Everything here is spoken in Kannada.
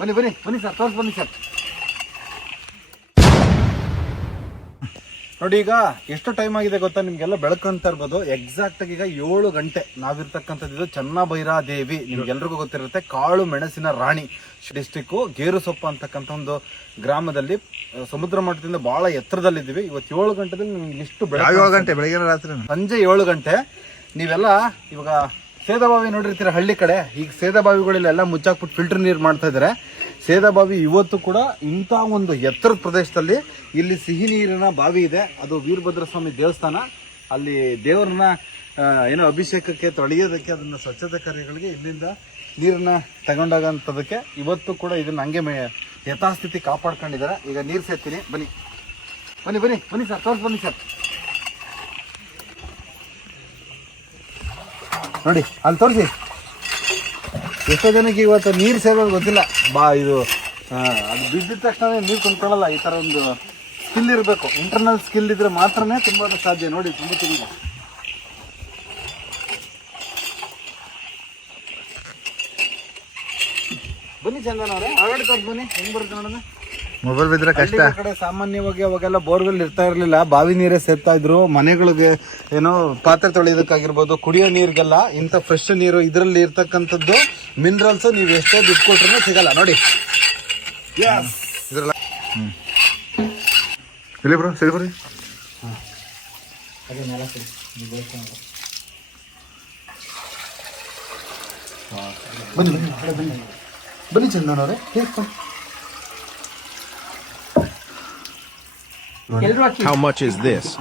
ಬನ್ನಿ ಬನ್ನಿ ಬನ್ನಿ ಸರ್ ತೋರ್ಸ್ ಬನ್ನಿ ಸರ್. ನೋಡಿ ಈಗ ಎಷ್ಟು ಟೈಮ್ ಆಗಿದೆ ಗೊತ್ತಾ? ನಿಮ್ಗೆಲ್ಲ ಬೆಳಕು ಅಂತ ಇರ್ಬೋದು. ಎಕ್ಸಾಕ್ಟ್ ಆಗಿ ಈಗ ಏಳು ಗಂಟೆ. ನಾವಿರ್ತಕ್ಕಂಥದ್ದು ಇದು ಚನ್ನಭೈರಾದೇವಿ. ನಿಮ್ಗೆಲ್ರಿಗೂ ಗೊತ್ತಿರುತ್ತೆ ಕಾಳು ಮೆಣಸಿನ ರಾಣಿ. ಡಿಸ್ಟಿಕ್ ಗೇರುಸೊಪ್ಪ ಅಂತಕ್ಕಂಥ ಒಂದು ಗ್ರಾಮದಲ್ಲಿ ಸಮುದ್ರ ಮಟ್ಟದಿಂದ ಬಹಳ ಎತ್ತರದಲ್ಲಿದ್ದೀವಿ. ಇವತ್ತು ಏಳು ಗಂಟೆದಲ್ಲಿ ನಿಮ್ಗೆ ಇಷ್ಟು ಬೆಳಗ್ಗೆ ಏಳು ಗಂಟೆ? ಬೆಳಗಿನ ರಾತ್ರಿ ಸಂಜೆ ಏಳು ಗಂಟೆ. ನೀವೆಲ್ಲ ಇವಾಗ ಸೇದಬಾವಿ ನೋಡಿರ್ತೀರ ಹಳ್ಳಿ ಕಡೆ, ಈಗ ಸೇದಬಾವಿಗಳೆಲ್ಲ ಮುಚ್ಚಾಕ್ಬಿಟ್ಟು ಫಿಲ್ಟರ್ ನೀರು ಮಾಡ್ತಾ ಇದ್ದಾರೆ ಸೇದಬಾವಿ ಇವತ್ತು ಕೂಡ ಇಂಥ ಒಂದು ಎತ್ತರದ ಪ್ರದೇಶದಲ್ಲಿ ಇಲ್ಲಿ ಸಿಹಿ ನೀರಿನ ಬಾವಿ ಇದೆ. ಅದು ವೀರಭದ್ರ ಸ್ವಾಮಿ ದೇವಸ್ಥಾನ. ಅಲ್ಲಿ ದೇವರನ್ನ ಏನೋ ಅಭಿಷೇಕಕ್ಕೆ ತೊಳೆಯೋದಕ್ಕೆ ಅದನ್ನ ಸ್ವಚ್ಛತೆ ಕಾರ್ಯಗಳಿಗೆ ಇಲ್ಲಿಂದ ನೀರನ್ನ ತಗೊಂಡಾಗಂಥದಕ್ಕೆ ಇವತ್ತು ಕೂಡ ಇದನ್ನ ಹಂಗೆ ಯಥಾಸ್ಥಿತಿ ಕಾಪಾಡ್ಕೊಂಡಿದ್ದಾರೆ. ಈಗ ನೀರು ಸೇರ್ತೀನಿ ಬನ್ನಿ. ಬನ್ನಿ ಬನ್ನಿ ಬನ್ನಿ ಸರ್, ತೋರ್ಸ್ ಬನ್ನಿ ಸರ್. ನೋಡಿ, ಅಲ್ಲಿ ತೋರಿಸಿ. ಎಷ್ಟೋ ಜನಕ್ಕೆ ಇವತ್ತು ನೀರು ಸೇರೋದು ಗೊತ್ತಿಲ್ಲ. ಬಾ, ಇದು ಅದು ಬಿದ್ದಿದ ತಕ್ಷಣ ನೀರು ಕೊಂಡ್ಕೊಳ್ಳಲ್ಲ ಈ ಥರ ಒಂದು ಸ್ಕಿಲ್ ಇರಬೇಕು. ಇಂಟರ್ನಲ್ ಸ್ಕಿಲ್ ಇದ್ರೆ ಮಾತ್ರನೇ ತುಂಬ ಸಾಧ್ಯ ನೋಡಿ, ತುಂಬ ತುಂಬ. ಬನ್ನಿ ಚಂದನ ಅವರೇ ಬನ್ನಿ. ಹೆಂಗ್ ಬರುತ್ತೆ ನೋಡೋಣ? ಮೊಬೈಲ್ ಬಿದ್ರೆ ಕಷ್ಟ. ಹಳ್ಳಿಗಳ ಕಡೆ ಸಾಮಾನ್ಯವಾಗಿ ಅವಾಗೆಲ್ಲ ಬೋರ್ವೆಲ್ ಇರ್ತಾ ಇರ್ಲಿಲ್ಲ. ಬಾವಿ ನೀರೇ ಸೇರ್ತಾ ಇದ್ರು. ಮನೆಗಳಿಗೆ ಏನೋ ಪಾತ್ರೆ ತೊಳೆಯೋದಕ್ಕಾಗಿರ್ಬೋದು ಕುಡಿಯೋ ನೀರಿಗೆಲ್ಲ ಇಂಥ ಫ್ರೆಶ್ ನೀರು ಇದರಲ್ಲಿ ಇರ್ತಕ್ಕಂಥದ್ದು ಮಿನರಲ್ಸ್ ನೀವು ಎಷ್ಟೇ ದುಡ್ಡು ಕೊಟ್ರೂ ಸಿಗಲ್ಲ. ನೋಡಿ. ಇದ್ರಲ್ಲ. ಇಲ್ಲಿ ಬ್ರೋ ಸರಿ ಬರ್ರಿ. ಬನ್ನಿ ಬನ್ನಿ. ಬನ್ನಿ ಬನ್ನಿ ಚಂದನ್ ಅವರೇ ಹೇಗೆ How much is this?